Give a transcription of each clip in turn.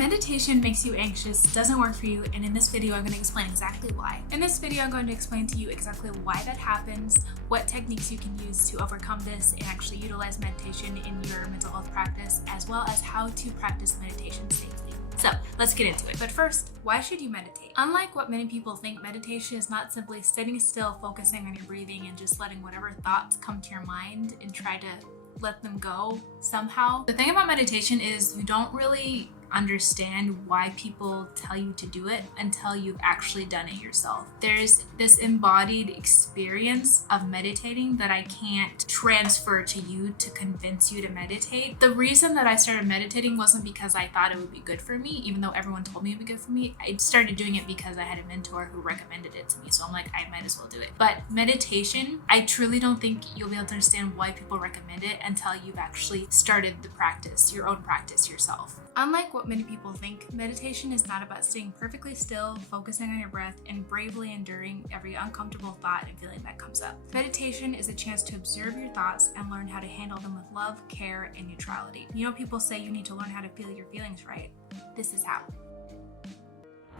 meditation makes you anxious, doesn't work for you, and in this video I'm going to explain exactly why. In this video I'm going to explain to you exactly why that happens, what techniques you can use to overcome this and actually utilize meditation in your mental health practice, as well as how to practice meditation safely. So let's get into it. But first, why should you meditate? Unlike what many people think, meditation is not simply sitting still, focusing on your breathing and just letting whatever thoughts come to your mind and try to let them go somehow. The thing about meditation is you don't really understand why people tell you to do it until you've actually done it yourself. There's this embodied experience of meditating that I can't transfer to you to convince you to meditate. The reason that I started meditating wasn't because I thought it would be good for me, even though everyone told me it would be good for me. I started doing it because I had a mentor who recommended it to me, so I'm like, I might as well do it. But meditation, I truly don't think you'll be able to understand why people recommend it until you've actually started the practice, your own practice yourself. Unlike what many people think, meditation is not about staying perfectly still, focusing on your breath, and bravely enduring every uncomfortable thought and feeling that comes up. Meditation is a chance to observe your thoughts and learn how to handle them with love, care, and neutrality. You know, people say you need to learn how to feel your feelings, right? This is how.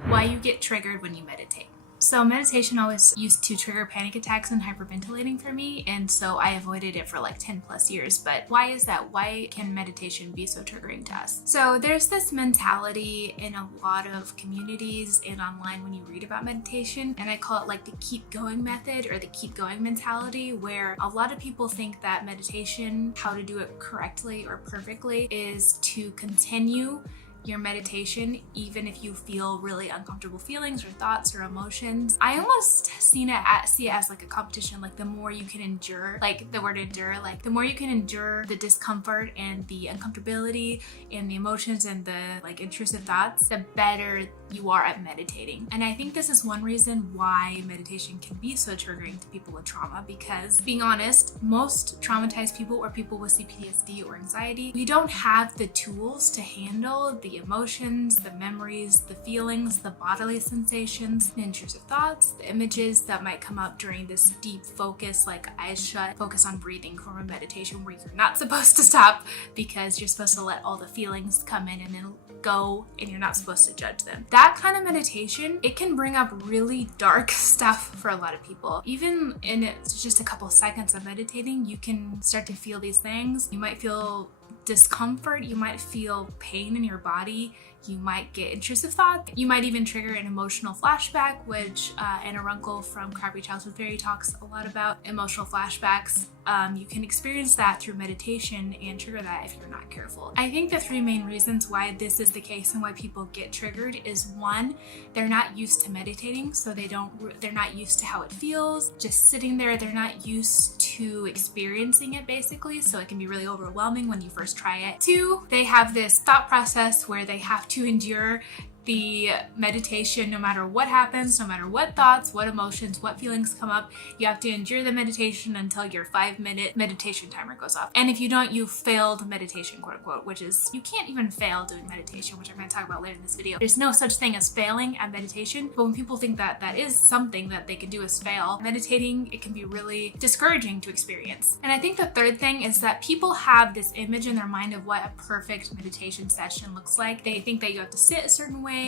Why you get triggered when you meditate. So meditation always used to trigger panic attacks and hyperventilating for me, and so I avoided it for like 10 plus years. But why is that? Why can meditation be so triggering to us? So there's this mentality in a lot of communities and online when you read about meditation, and I call it like the keep going method or the keep going mentality, where a lot of people think that meditation, how to do it correctly or perfectly, is to continue your meditation even if you feel really uncomfortable feelings or thoughts or emotions. I almost see it as like a competition. Like the more you can endure, like the word endure, like the more you can endure the discomfort and the uncomfortability and the emotions and the like intrusive thoughts, the better you are at meditating. And I think this is one reason why meditation can be so triggering to people with trauma, because being honest, most traumatized people or people with CPTSD or anxiety, we don't have the tools to handle the emotions, the memories, the feelings, the bodily sensations, the intrusive thoughts, the images that might come up during this deep focus, like eyes shut, focus on breathing form of meditation where you're not supposed to stop because you're supposed to let all the feelings come in and then go, and you're not supposed to judge them. That kind of meditation, it can bring up really dark stuff for a lot of people. Even in just a couple seconds of meditating, you can start to feel these things. You might feel discomfort, you might feel pain in your body, you might get intrusive thoughts, you might even trigger an emotional flashback, which Anna Runkle from Crappy Childhood Fairy talks a lot about emotional flashbacks. You can experience that through meditation and trigger that if you're not careful. I think the three main reasons why this is the case and why people get triggered is, one, they're not used to meditating, so they're not used to how it feels just sitting there. They're not used to experiencing it basically, so it can be really overwhelming when you first try it. Two, they have this thought process where they have to endure the meditation no matter what happens, no matter what thoughts, what emotions, what feelings come up. You have to endure the meditation until your 5-minute meditation timer goes off. And if you don't, you failed meditation, quote unquote, which is, you can't even fail doing meditation, which I'm going to talk about later in this video. There's no such thing as failing at meditation, but when people think that that is something that they can do is fail, meditating, it can be really discouraging to experience. And I think the third thing is that people have this image in their mind of what a perfect meditation session looks like. They think that you have to sit a certain way,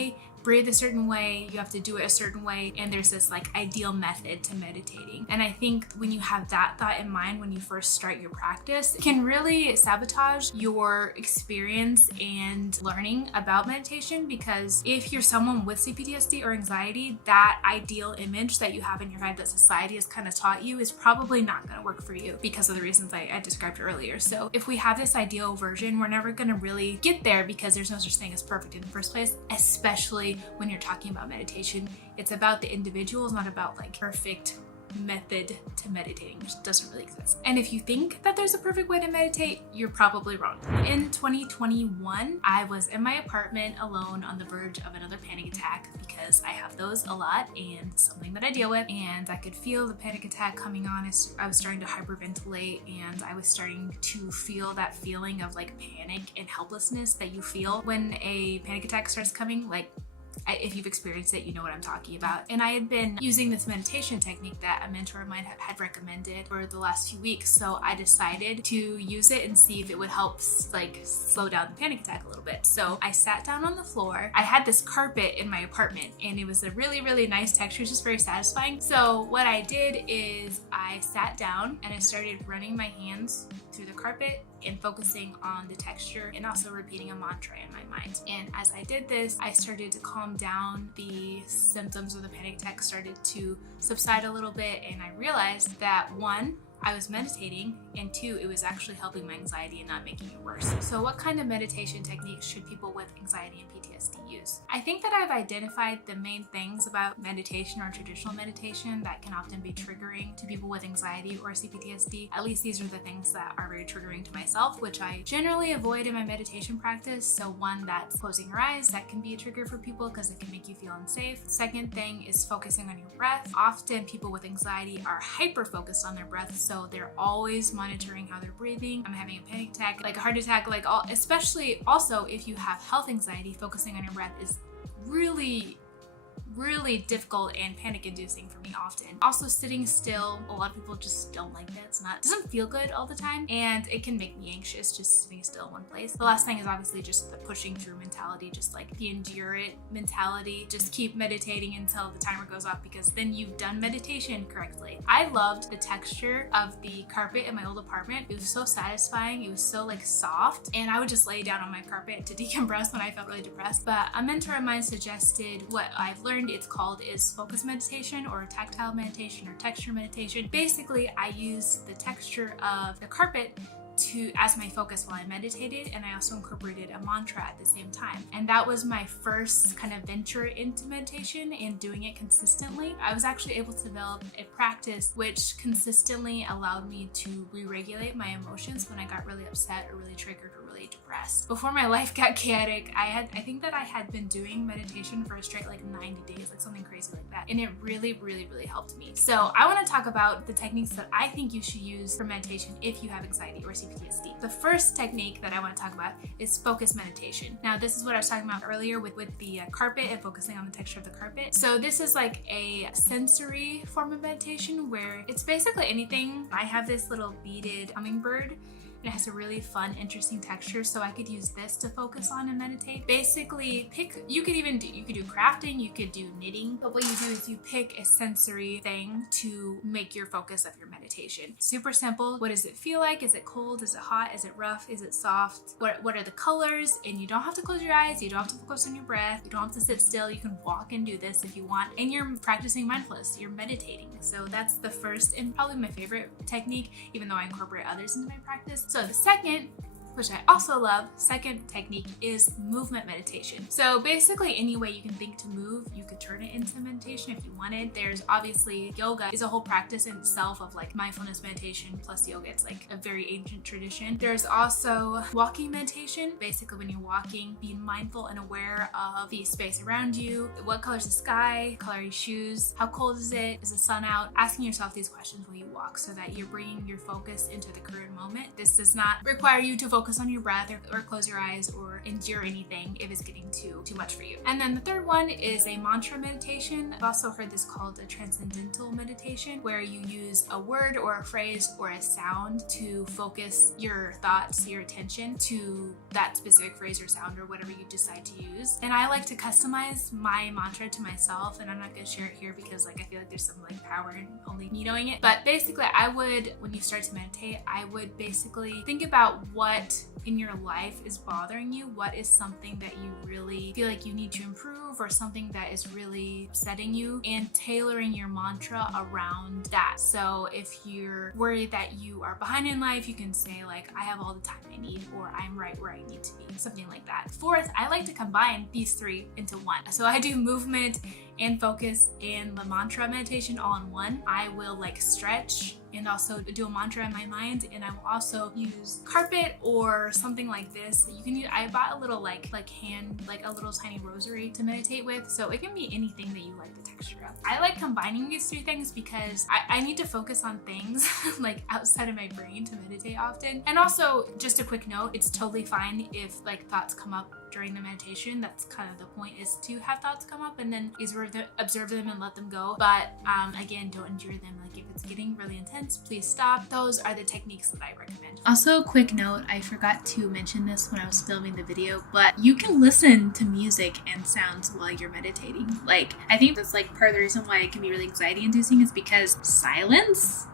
breathe a certain way, you have to do it a certain way, and there's this like ideal method to meditating. And I think when you have that thought in mind when you first start your practice, it can really sabotage your experience and learning about meditation, because if you're someone with CPTSD or anxiety, that ideal image that you have in your head that society has kind of taught you is probably not going to work for you because of the reasons I described earlier. So if we have this ideal version, we're never going to really get there because there's no such thing as perfect in the first place, especially when you're talking about meditation. It's about the individual, it's not about like perfect method to meditating, which doesn't really exist. And if you think that there's a perfect way to meditate, you're probably wrong. In 2021, I was in my apartment alone on the verge of another panic attack, because I have those a lot and something that I deal with, and I could feel the panic attack coming on. I was starting to hyperventilate, and I was starting to feel that feeling of like panic and helplessness that you feel when a panic attack starts coming. Like, If you've experienced it, you know what I'm talking about. And I had been using this meditation technique that a mentor of mine had recommended for the last few weeks. So I decided to use it and see if it would help like slow down the panic attack a little bit. So I sat down on the floor. I had this carpet in my apartment and it was a really, really nice texture. It was just very satisfying. So what I did is I sat down and I started running my hands through the carpet and focusing on the texture and also repeating a mantra in my mind. And as I did this, I started to calm down. The symptoms of the panic attack started to subside a little bit, and I realized that one, I was meditating, and two, it was actually helping my anxiety and not making it worse. So what kind of meditation techniques should people with anxiety and PTSD use? I think that I've identified the main things about meditation or traditional meditation that can often be triggering to people with anxiety or CPTSD. At least these are the things that are very triggering to myself, which I generally avoid in my meditation practice. So one, that's closing your eyes. That can be a trigger for people because it can make you feel unsafe. Second thing is focusing on your breath. Often people with anxiety are hyper focused on their breath, so they're always monitoring how they're breathing. I'm having a panic attack, like a heart attack, especially also if you have health anxiety, focusing on your breath is really difficult and panic inducing for me often. Also, sitting still, a lot of people just don't like that. It doesn't feel good all the time, and it can make me anxious just sitting still in one place. The last thing is obviously just the pushing through mentality, just like the endure it mentality. Just keep meditating until the timer goes off, because then you've done meditation correctly. I loved the texture of the carpet in my old apartment. It was so satisfying. It was so like soft, and I would just lay down on my carpet to decompress when I felt really depressed. But a mentor of mine suggested what I've learned it's called is focus meditation or tactile meditation or texture meditation. Basically, I used the texture of the carpet as my focus while I meditated, and I also incorporated a mantra at the same time. And that was my first kind of venture into meditation and doing it consistently. I was actually able to develop a practice which consistently allowed me to re-regulate my emotions when I got really upset or really triggered or really depressed. Before my life got chaotic, I think that I had been doing meditation for a straight like 90 days, like something crazy like that. And it really helped me. So I want to talk about the techniques that I think you should use for meditation if you have anxiety or CPTSD. The first technique that I want to talk about is focus meditation. Now, this is what I was talking about earlier with the carpet and focusing on the texture of the carpet. So this is like a sensory form of meditation where it's basically anything. I have this little beaded hummingbird. It has a really fun, interesting texture, so I could use this to focus on and meditate. Basically, you could do crafting, you could do knitting, but what you do is you pick a sensory thing to make your focus of your meditation. Super simple. What does it feel like? Is it cold? Is it hot? Is it rough? Is it soft? What are the colors? And you don't have to close your eyes, you don't have to focus on your breath, you don't have to sit still, you can walk and do this if you want. And you're practicing mindfulness, you're meditating. So that's the first and probably my favorite technique, even though I incorporate others into my practice. So the second, which I also love, second technique is movement meditation. So basically any way you can think to move, you could turn it into meditation if you wanted. There's obviously yoga is a whole practice in itself of like mindfulness meditation plus yoga. It's like a very ancient tradition. There's also walking meditation. Basically when you're walking, be mindful and aware of the space around you. What color is the sky? Color are your shoes? How cold is it? Is the sun out? Asking yourself these questions while you walk so that you're bringing your focus into the current moment. This does not require you to focus on your breath or close your eyes or endure anything if it's getting too much for you. And then the third one is a mantra meditation. I've also heard this called a transcendental meditation, where you use a word or a phrase or a sound to focus your thoughts, your attention to that specific phrase or sound or whatever you decide to use. And I like to customize my mantra to myself, and I'm not going to share it here because I feel like there's some power in only me knowing it. But basically when you start to meditate, I would basically think about what in your life is bothering you, what is something that you really feel like you need to improve or something that is really upsetting you, and tailoring your mantra around that. So if you're worried that you are behind in life, you can say like, I have all the time I need, or I'm right where I need to be, something like that. Fourth, I like to combine these three into one. So I do movement and focus and the mantra meditation all in one. I will stretch and also do a mantra in my mind, and I will also use carpet or something like this. You can use, I bought a little a little tiny rosary to meditate with, so it can be anything that you like the texture of. I like combining these three things because I need to focus on things outside of my brain to meditate often. And also, just a quick note, it's totally fine if thoughts come up during the meditation. That's kind of the point, is to have thoughts come up and then observe them and let them go. But again, don't endure them. Like if it's getting really intense, please stop. Those are the techniques that I recommend. Also, quick note, I forgot to mention this when I was filming the video, but you can listen to music and sounds while you're meditating. Like, I think that's like part of the reason why it can be really anxiety inducing, is because silence.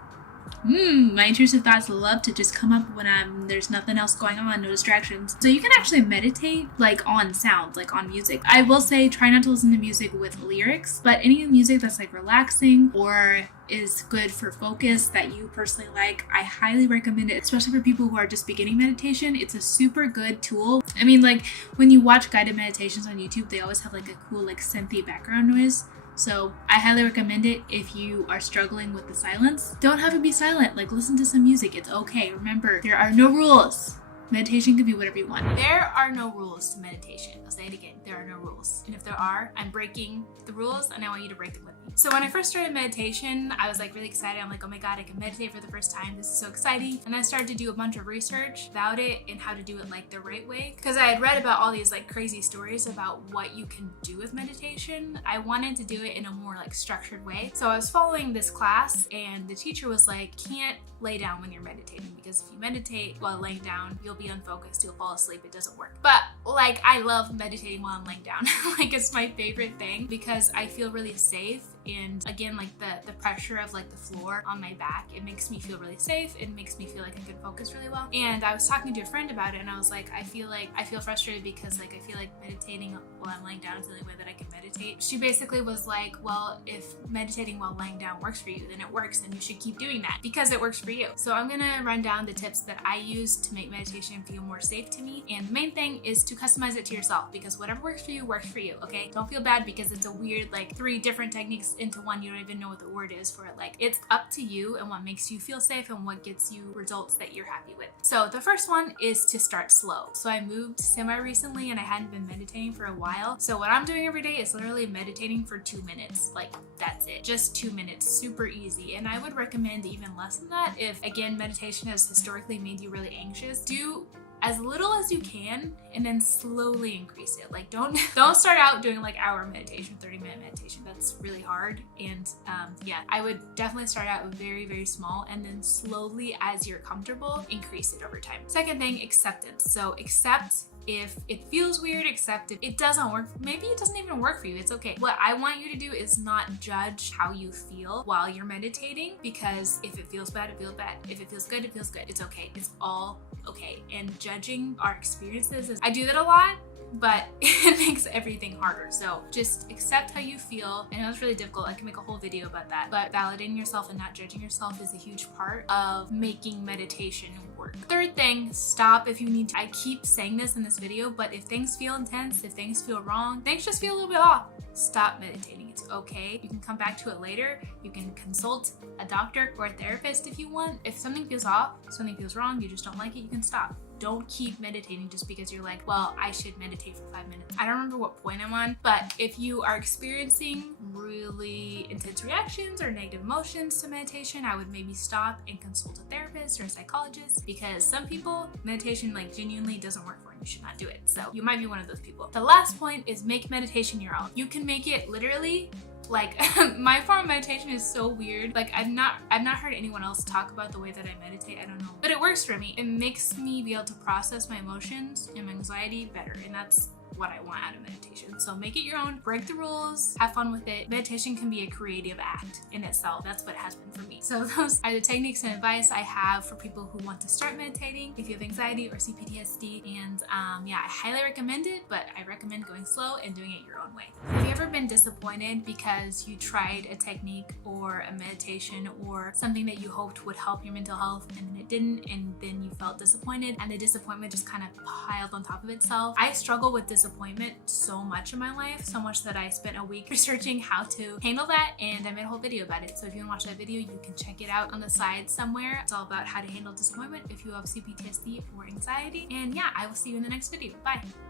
My intrusive thoughts love to just come up when there's nothing else going on, no distractions. So you can actually meditate like on sounds, like on music. I will say try not to listen to music with lyrics, but any music that's like relaxing or is good for focus that you personally like, I highly recommend it, especially for people who are just beginning meditation. It's a super good tool. I mean, like when you watch guided meditations on YouTube, they always have like a cool like synthy background noise. So I highly recommend it if you are struggling with the silence. Don't have it be silent, like listen to some music, it's okay. Remember, there are no rules. Meditation can be whatever you want. There are no rules to meditation. I'll say it again, there are no rules. And if there are, I'm breaking the rules and I want you to break them with me. So when I first started meditation, I was like really excited. I'm like, oh my God, I can meditate for the first time. This is so exciting. And I started to do a bunch of research about it and how to do it like the right way. Because I had read about all these like crazy stories about what you can do with meditation. I wanted to do it in a more like structured way. So I was following this class and the teacher was like, can't lay down when you're meditating, because if you meditate while laying down, you'll be unfocused, you'll fall asleep, it doesn't work. But like, I love meditating while I'm laying down. Like it's my favorite thing because I feel really safe. And again, like the pressure of like the floor on my back, it makes me feel really safe. It makes me feel like I can focus really well. And I was talking to a friend about it and I was like, I feel frustrated because like I feel like meditating while I'm laying down is the only way that I can meditate. She basically was like, well, if meditating while laying down works for you, then it works and you should keep doing that because it works for you. So I'm gonna run down the tips that I use to make meditation feel more safe to me. And the main thing is to customize it to yourself, because whatever works for you, okay? Don't feel bad because it's a weird like 3 different techniques into one. You don't even know what the word is for it. Like, it's up to you and what makes you feel safe and what gets you results that you're happy with. So the first one is to start slow. So I moved semi recently and I hadn't been meditating for a while. So what I'm doing every day is literally meditating for 2 minutes. Like, that's it. Just 2 minutes, super easy. And I would recommend even less than that if, again, meditation has historically made you really anxious. Do as little as you can and then slowly increase it. Like don't start out doing like hour meditation, 30-minute meditation. That's really hard. And yeah, I would definitely start out very, very small and then slowly, as you're comfortable, increase it over time. Second thing, acceptance. So accept if it feels weird, accept if it doesn't work. Maybe it doesn't even work for you. It's okay. What I want you to do is not judge how you feel while you're meditating, because if it feels bad, it feels bad. If it feels good, it feels good. It's okay. It's all okay. And judging our experiences I do that a lot, but it makes everything harder. So just accept how you feel. I know it's really difficult. I can make a whole video about that, but validating yourself and not judging yourself is a huge part of making meditation work. Third thing, stop if you need to. I keep saying this in this video, but if things feel intense, if things feel wrong, things just feel a little bit off, stop meditating. It's okay. You can come back to it later. You can consult a doctor or a therapist if you want. If something feels off, something feels wrong, you just don't like it, you can stop. Don't keep meditating just because you're like, well, I should meditate for 5 minutes. I don't remember what point I'm on, but if you are experiencing really intense reactions or negative emotions to meditation, I would maybe stop and consult a therapist or a psychologist, because some people, meditation like genuinely doesn't work for them. You should not do it. So you might be one of those people. The last point is make meditation your own. You can make it literally like my form of meditation is so weird. Like I've not heard anyone else talk about the way that I meditate. I don't know, but it works for me. It makes me be able to process my emotions and my anxiety better, and that's what I want out of meditation. So make it your own, break the rules, have fun with it. Meditation can be a creative act in itself. That's what it has been for me. So those are the techniques and advice I have for people who want to start meditating if you have anxiety or CPTSD. And yeah, I highly recommend it, but I recommend going slow and doing it your own way. Have you ever been disappointed because you tried a technique or a meditation or something that you hoped would help your mental health and then it didn't, and then you felt disappointed and the disappointment just kind of piled on top of itself? I struggle with disappointment so much in my life, so much that I spent a week researching how to handle that, and I made a whole video about it. So if you want to watch that video, you can check it out on the side somewhere. It's all about how to handle disappointment if you have CPTSD or anxiety. And yeah, I will see you in the next video. Bye.